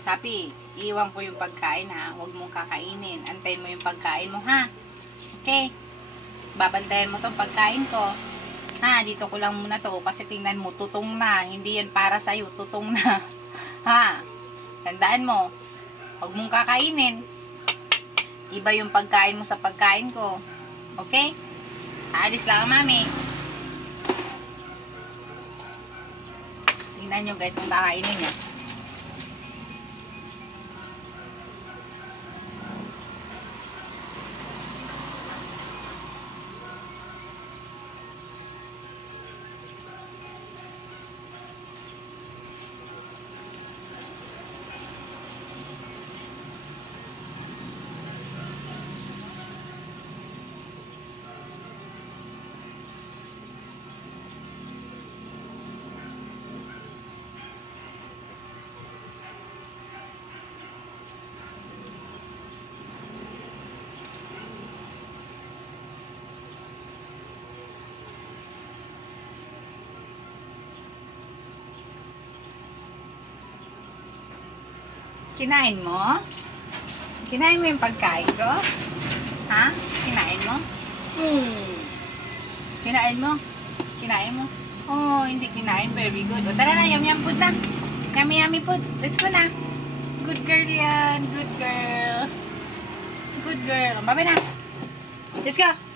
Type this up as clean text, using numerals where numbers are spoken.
Sabi, iwan ko yung pagkain ha. Huwag mong kakainin. Antayin mo yung pagkain mo ha. Okay? Babantayan mo tong pagkain ko. Ha, dito ko lang muna to. Kasi tingnan mo, tutong na. Hindi yan para sa'yo. Tutong na. Ha? Tandaan mo. Huwag mong kakainin. Iba yung pagkain mo sa pagkain ko. Okay? Aalis lang ang mami. Tingnan nyo guys kung kakainin niya. Kinain mo? Kinain mo yung pagkain ko? Ha? Kinain mo? Kinain mo? Kinain mo? Oh, hindi kinain. Very good. O, tara na. Yum food na. Yummy food. Let's go na. Good girl yan. Good girl. Good girl. Bye-bye na. Let's go.